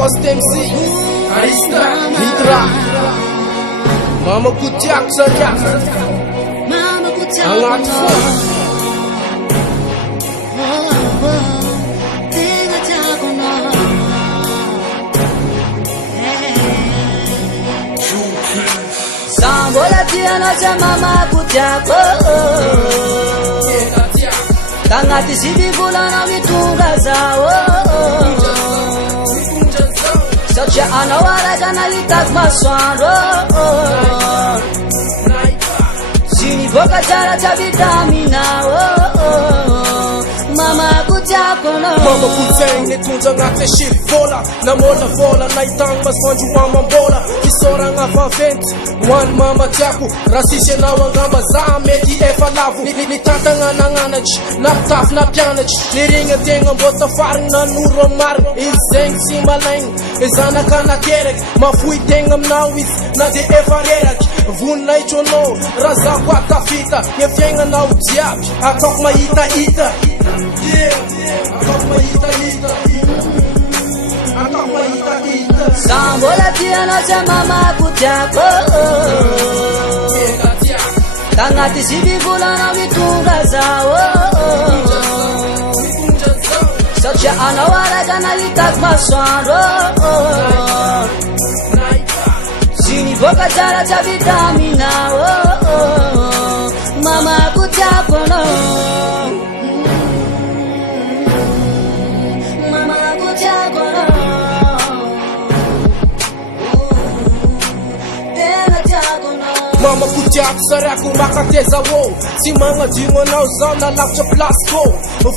Ghost MC Arista Hidra Mama Kutiak Saryak Angat Phone Sambola tiana cha mama Kutiako Tangati sibigula na mitunga zao Sacha anawara jana litak maswaro Sini boka jara cha vitamina Mama Kutiako no Mama Kuteng nitunza ngate shit vola Na mola vola na itang mas manju mama bola Kisora nga vavent One mama tiako Rasishe na wangamba zameti efa lavu Ni tanta nga nanganaj Naptaf na pianaj Niringa tenga mbota faring na nuro marg Izeng si malang Izana ka na kerek Mafui tenga mnawis Na de efa rerak Vun na ichono Raza kwa tafita Nyefienga na ujiab Atok maita ita Sambola tiana cha mama Kutiako Tangati sibigula na mitunga zao Sacha anawara jana litak maswaro Sini boka jara cha vitamina Mama Kutiako no Mama Kutiak Saryak makateza wo Si mga jingo na uzaw na lapcha plasko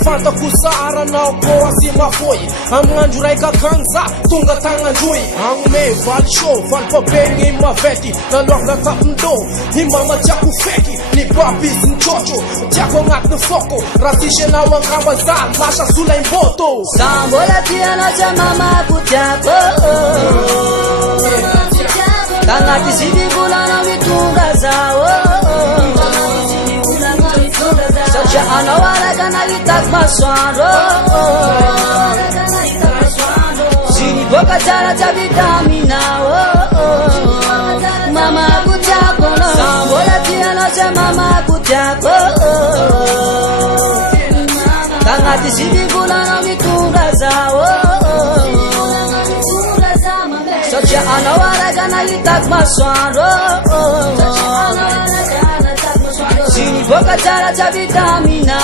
Fanta kusara na uko si mafoy Ang anjuray kakanza tunga tanganjuy Ang me val show val pabengi maveti Na lok na tapndo Ni mama tiaku feki Ni babis nchocho Tiako ngat na foko Rasishe na wang kabazal Lasha sulay mboto Sambola tiana cha mama Kutiako Tangati sibigula na mitunga zao Sacha anawara jana litak maswaro Sini boka jara cha vitamina Mama Kutiako no Sambola tiana cha mama Kutiako Tangati sibigula na mitunga zao Sacha anawara jana litak maswaro Sini boka jara cha vitamina